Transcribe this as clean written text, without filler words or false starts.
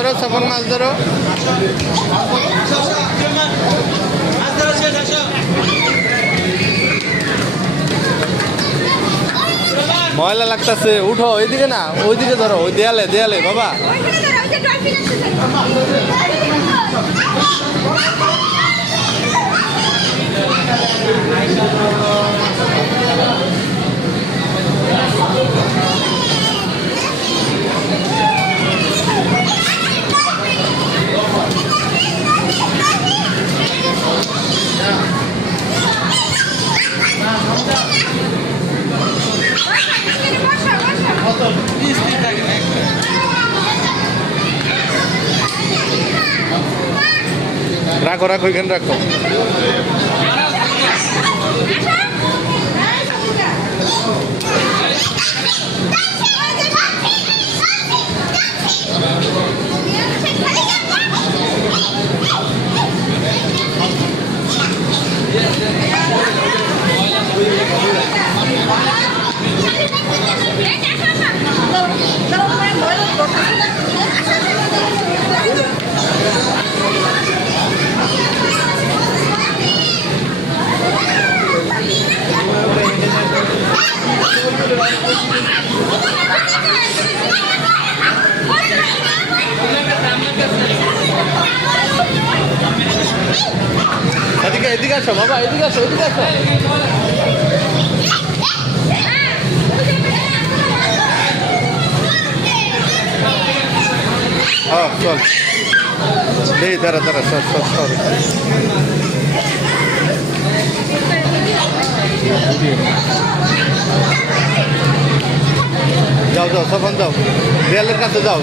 ধরো সাফন মাছ ধরো। ময়লা লাগতেছে, উঠো ওইদিকে না, ওইদিকে ধরো, ওই দেয়ালে দেয়ালে বাবা। রাখো রাখো, এখানে রাখো। এদিকে এদিকে আসো বাবা, এদিকে আসো, এদিকে আসো। হ্যাঁ চল, এই দাঁড়া দাঁড়া, সর সর সর। যাও যাও, সফন যাও, দেয়ালের কাছে যাও।